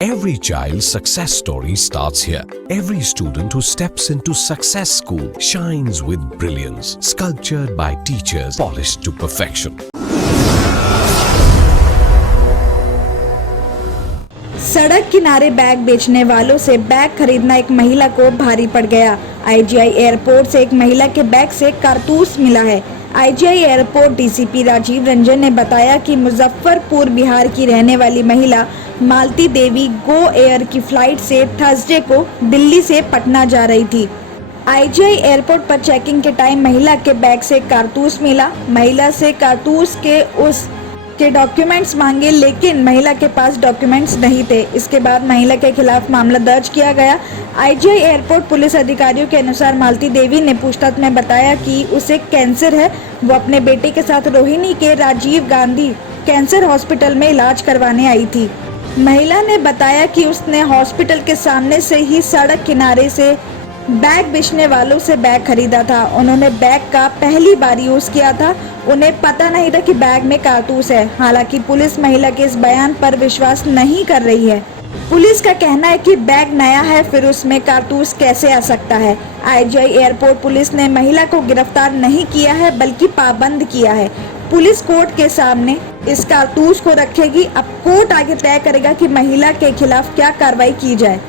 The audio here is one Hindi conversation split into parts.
Every child's success story starts here. Every student who steps into Success School shines with brilliance, sculptured by teachers, polished to perfection. सड़क किनारे बैग बेचने वालों से बैग खरीदना एक महिला को भारी पड़ गया। आईजीआई एयरपोर्ट से एक महिला के बैग से कारतूस मिला है। IGI airport DCP Rajiv Ranjan ने बताया कि मुजफ्फरपुर बिहार की रहने वाली महिला मालती देवी गो एयर की फ्लाइट से थर्सडे को दिल्ली से पटना जा रही थी। आईजीआई एयरपोर्ट पर चेकिंग के टाइम महिला के बैग से कारतूस मिला। महिला से कारतूस के डॉक्यूमेंट्स मांगे, लेकिन महिला के पास डॉक्यूमेंट्स नहीं थे। इसके बाद महिला के खिलाफ मामला दर्ज किया गया। आईजीआई एयरपोर्ट पुलिस अधिकारियों के अनुसार मालती देवी ने पूछताछ में बताया कि उसे कैंसर है। वो अपने बेटे के साथ रोहिणी के राजीव गांधी कैंसर हॉस्पिटल में इलाज करवाने आई थी। महिला ने बताया कि उसने हॉस्पिटल के सामने से ही सड़क किनारे से बैग बेचने वालों से बैग खरीदा था। उन्होंने बैग का पहली बार यूज किया था। उन्हें पता नहीं था कि बैग में कारतूस है। हालांकि पुलिस महिला के इस बयान पर विश्वास नहीं कर रही है। पुलिस का कहना है कि बैग नया है, फिर उसमें कारतूस कैसे आ सकता है। आईजीआई एयरपोर्ट पुलिस ने महिला को गिरफ्तार नहीं किया है, बल्कि पाबंद किया है। पुलिस कोर्ट के सामने इस कारतूस को रखेगी। अब कोर्ट आगे तय करेगा कि महिला के खिलाफ क्या कार्रवाई की जाए।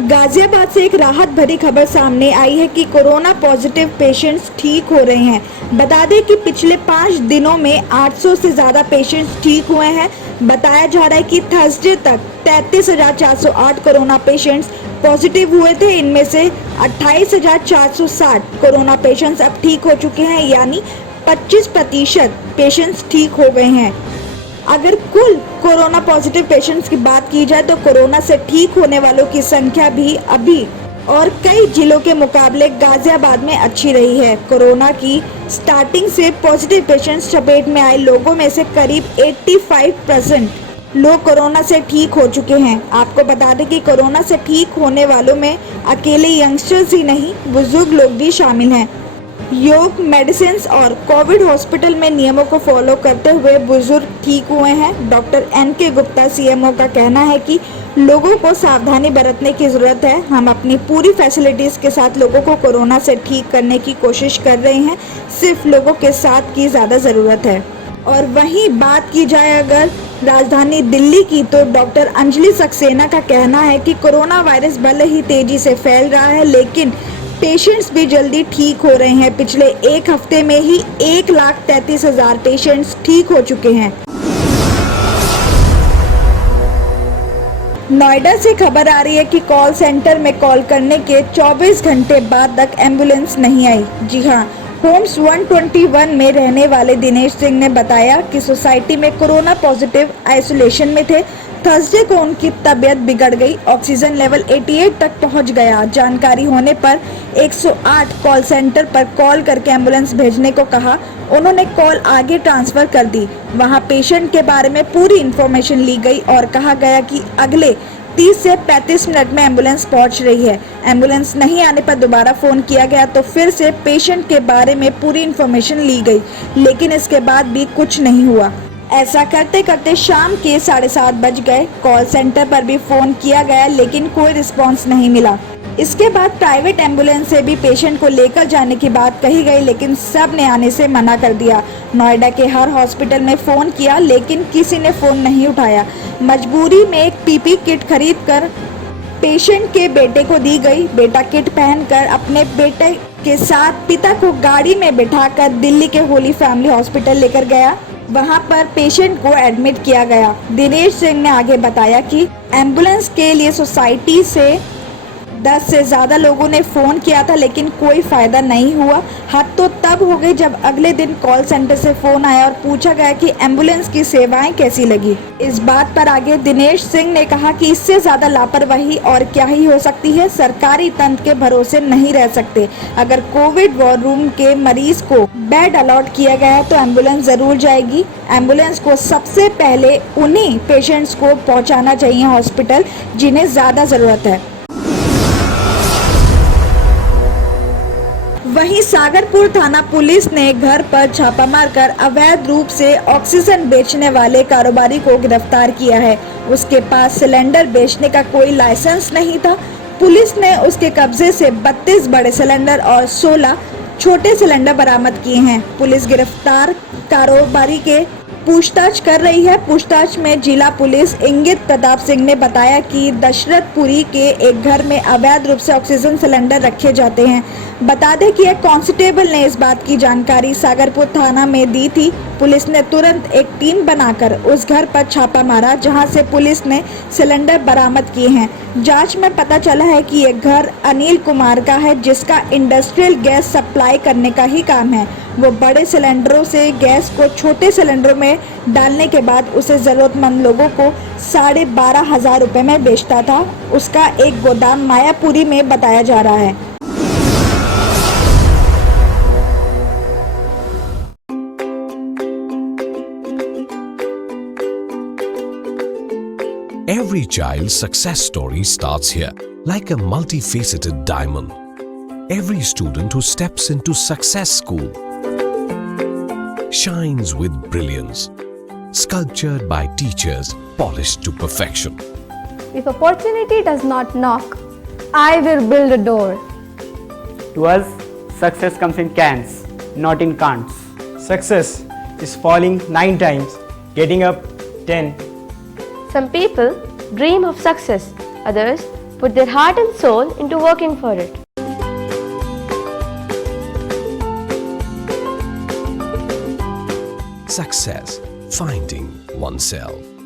गाजियाबाद से एक राहत भरी खबर सामने आई है कि कोरोना पॉजिटिव पेशेंट्स ठीक हो रहे हैं। बता दें कि पिछले 5 दिनों में 800 से ज्यादा पेशेंट्स ठीक हुए हैं। बताया जा रहा है कि थर्सडे तक 33,408 कोरोना पेशेंट्स पॉजिटिव हुए थे। इनमें से 28,460 कोरोना पेशेंट्स अब ठीक हो चुके हैं, यानी 25% पेशेंट्स ठीक हो गए हैं। अगर कुल कोरोना पॉजिटिव पेशेंट्स की बात की जाए तो कोरोना से ठीक होने वालों की संख्या भी अभी और कई जिलों के मुकाबले गाजियाबाद में अच्छी रही है। कोरोना की स्टार्टिंग से पॉजिटिव पेशेंट्स चपेट में आए लोगों में से करीब 85% लोग कोरोना से ठीक हो चुके हैं। आपको बता दें कि कोरोना से ठीक होने वालों में अकेले यंगस्टर्स ही नहीं, बुजुर्ग लोग भी शामिल हैं। योग, मेडिसिन और कोविड हॉस्पिटल में नियमों को फॉलो करते हुए बुजुर्ग ठीक हुए हैं। डॉक्टर NK गुप्ता सीएमओ का कहना है कि लोगों को सावधानी बरतने की जरूरत है। हम अपनी पूरी फैसिलिटीज के साथ लोगों को कोरोना से ठीक करने की कोशिश कर रहे हैं। सिर्फ लोगों के साथ की ज्यादा जरूरत है। और वहीं बात की जाए अगर राजधानी दिल्ली की, तो डॉक्टर अंजलि सक्सेना का कहना है कि कोरोना वायरस भले ही तेजी से फैल रहा है, लेकिन पेशेंट्स भी जल्दी ठीक हो रहे हैं। पिछले एक हफ्ते में ही 1,33,000 पेशेंट्स ठीक हो चुके हैं। नोएडा से खबर आ रही है कि कॉल सेंटर में कॉल करने के 24 घंटे बाद तक एम्बुलेंस नहीं आई। जी हां, होम्स 121 में रहने वाले दिनेश सिंह ने बताया कि सोसाइटी में कोरोना पॉजिटिव आइसोलेशन में थे। थर्सडे को उनकी तबीयत बिगड़ गई। ऑक्सीजन लेवल 88 तक पहुंच गया। जानकारी होने पर 108 कॉल सेंटर पर कॉल करके एम्बुलेंस भेजने को कहा। उन्होंने कॉल आगे ट्रांसफर कर दी। वहां पेशेंट के बारे में पूरी इंफॉर्मेशन ली गई और कहा गया कि अगले 30 से 35 मिनट में एम्बुलेंस पहुंच रही है। एम्बुलेंस नहीं आने पर दोबारा फोन किया गया तो फिर से पेशेंट के बारे में पूरी इंफॉर्मेशन ली गई, लेकिन इसके बाद भी कुछ नहीं हुआ। ऐसा करते करते शाम के 7:30 बज गए। कॉल सेंटर पर भी फोन किया गया, लेकिन कोई रिस्पांस नहीं मिला। इसके बाद प्राइवेट एम्बुलेंस से भी पेशेंट को लेकर जाने की बात कही गई, लेकिन सब ने आने से मना कर दिया। नोएडा के हर हॉस्पिटल में फोन किया, लेकिन किसी ने फोन नहीं उठाया। मजबूरी में एक पीपी किट खरीद कर पेशेंट के बेटे को दी गई। बेटा किट पहनकर अपने बेटे के साथ पिता को गाड़ी में बिठाकर दिल्ली के होली फैमिली हॉस्पिटल लेकर गया। वहां पर पेशेंट को एडमिट किया गया। दिनेश सिंह ने आगे बताया कि एम्बुलेंस के लिए सोसाइटी से 10 से ज्यादा लोगों ने फोन किया था, लेकिन कोई फायदा नहीं हुआ। हद तो तब हो गई जब अगले दिन कॉल सेंटर से फोन आया और पूछा गया कि एम्बुलेंस की सेवाएं कैसी लगी। इस बात पर आगे दिनेश सिंह ने कहा कि इससे ज्यादा लापरवाही और क्या ही हो सकती है। सरकारी तंत्र के भरोसे नहीं रह सकते। अगर कोविड वॉर रूम के मरीज को बेड अलॉट किया गया है तो एम्बुलेंस जरूर जाएगी। एम्बुलेंस को सबसे पहले उन्हीं पेशेंट्स को पहुंचाना चाहिए हॉस्पिटल जिन्हें ज्यादा जरूरत है। वहीं सागरपुर थाना पुलिस ने घर पर छापा मारकर अवैध रूप से ऑक्सीजन बेचने वाले कारोबारी को गिरफ्तार किया है। उसके पास सिलेंडर बेचने का कोई लाइसेंस नहीं था। पुलिस ने उसके कब्जे से 32 बड़े सिलेंडर और 16 छोटे सिलेंडर बरामद किए हैं। पुलिस गिरफ्तार कारोबारी के पूछताछ कर रही है। पूछताछ में जिला पुलिस इंगित प्रताप सिंह ने बताया कि दशरथपुरी के एक घर में अवैध रूप से ऑक्सीजन सिलेंडर रखे जाते हैं। बता दें कि एक कांस्टेबल ने इस बात की जानकारी सागरपुर थाना में दी थी। पुलिस ने तुरंत एक टीम बनाकर उस घर पर छापा मारा, जहां से पुलिस ने सिलेंडर बरामद किए हैं। जांच में पता चला है कि ये घर अनिल कुमार का है, जिसका इंडस्ट्रियल गैस सप्लाई करने का ही काम है। वो बड़े सिलेंडरों से गैस को छोटे सिलेंडरों में डालने के बाद उसे जरूरतमंद लोगों को 12,500 रुपए में बेचता था। उसका एक गोदाम मायापुरी में बताया जा रहा है। Every child's success story starts here, like a multifaceted diamond. Every student who steps into success school shines with brilliance, sculptured by teachers polished to perfection. If opportunity does not knock, I will build a door. To us, success comes in cans, not in can'ts. Success is falling 9 times, getting up 10. Some people dream of success, others put their heart and soul into working for it. Success, finding oneself.